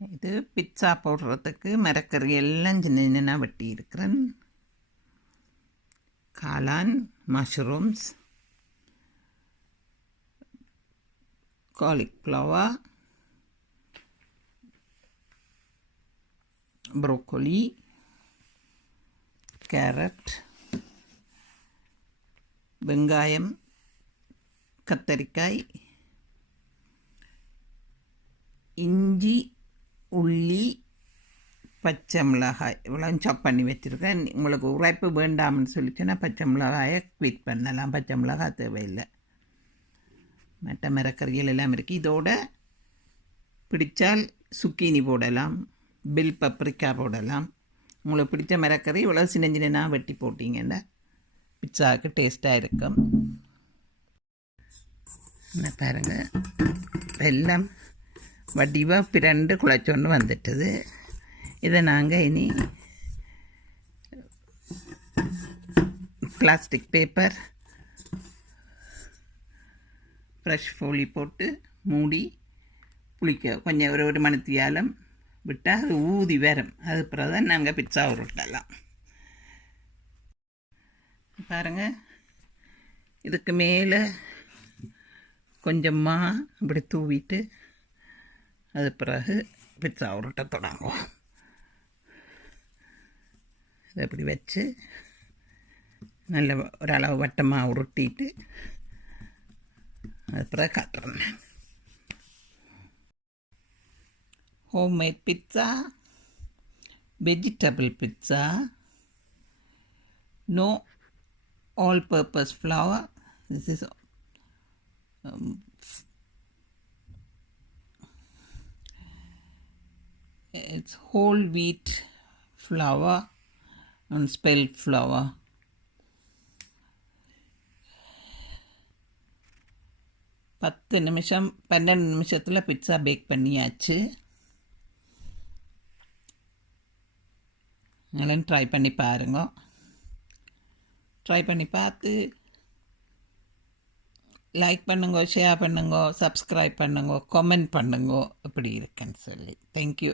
இது பிட்சா போடுறதுக்கு மரக்கறி எல்லாம் சின்ன சின்ன வெட்டி இருக்கிறேன். காளான், மஷ்ரூம்ஸ், காலிஃப்ளவர், ப்ரோக்கோலி, கேரட், வெங்காயம், கத்தரிக்காய், இஞ்சி, உள்ளி, பச்சை மிளகாய் இவ்வளோ சாப் பண்ணி வச்சுருக்கேன். உங்களுக்கு உரைப்பு வேண்டாம்னு சொல்லிச்சுன்னா பச்சை மிளகாயை குவிட் பண்ணலாம். பச்சை மிளகாய் தேவையில்லை. மற்ற மரக்கறிகள் எல்லாம் இருக்குது. இதோட பிடிச்சால் சுக்கீனி போடலாம், பெல் பப்ரிக்கா போடலாம். உங்களுக்கு பிடிச்ச மரக்கறி இவ்வளோ சின்ன சின்ன வெட்டி போட்டிங்கன்னா பிட்சாவுக்கு டேஸ்ட்டாக இருக்கும். என்ன பாருங்கள், எல்லாம் வடிவாக பிரண்டு குழைச்சொன்று வந்துட்டுது. இதை நாங்கள் இனி பிளாஸ்டிக் பேப்பர், ஃப்ரெஷ் ஃபோலி போட்டு மூடி புளிக்க கொஞ்சம் ஒரு மணித்தியாலம் விட்டால் அது ஊதி வரும். அது பிறகு தான் நாங்கள் பிட்சா உருட்டலாம். பாருங்கள், இதுக்கு மேலே கொஞ்சமாக இப்படி தூவிட்டு அது பிறகு பிட்சா உருட்ட தொடங்குவோம். இதை இப்படி வச்சு நல்ல ஓரளவு வட்டமாக உருட்டிட்டு அது பிறகு காட்டுறேன். Homemade pizza, vegetable pizza, no all-purpose flour. This is it's whole wheat flour and spelt flour. பத்து நிமிஷம் 12 நிமிஷத்தில் பிட்சா பேக் பண்ணியாச்சு. நீங்களும் ட்ரை பண்ணி பாருங்க. ட்ரை பண்ணி பார்த்து லைக் பண்ணுங்க, ஷேர் பண்ணுங்க, சப்ஸ்கிரைப் பண்ணுங்க, கமெண்ட் பண்ணுங்க எப்படி இருக்குன்னு சொல்லி. தேங்க்யூ.